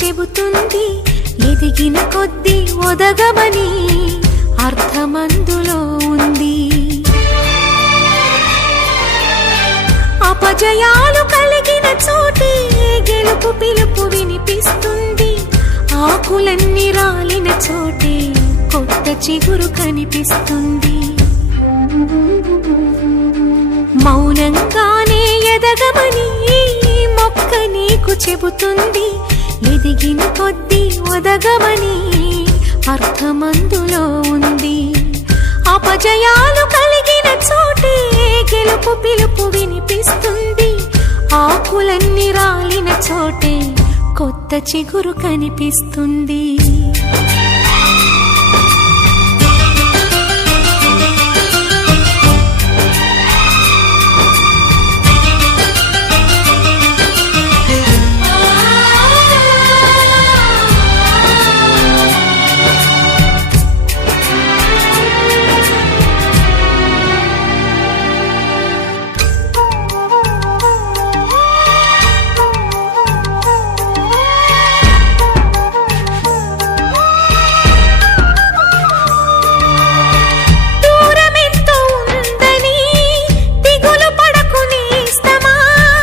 చెబుతుంది, ఎదిగిన కొద్దీ ఒదగమని అర్థమందులో ఉంది. అపజయాలు కలిగిన చోటే గెలుపు పిలుపు వినిపిస్తుంది, ఆకులన్నీ రాలిన చోటే కొత్త చిగురు కనిపిస్తుంది. మౌనంగానే ఎదగమని మొక్క నీకు చెబుతుంది, ఎదిగిన కొద్దీ ఒదగమని అర్థమందులో ఉంది. అపజయాలు కలిగిన చోటే గెలుపు పిలుపు వినిపిస్తుంది, ఆకులన్నీ రాలిన చోటే కొత్త చిగురు కనిపిస్తుంది.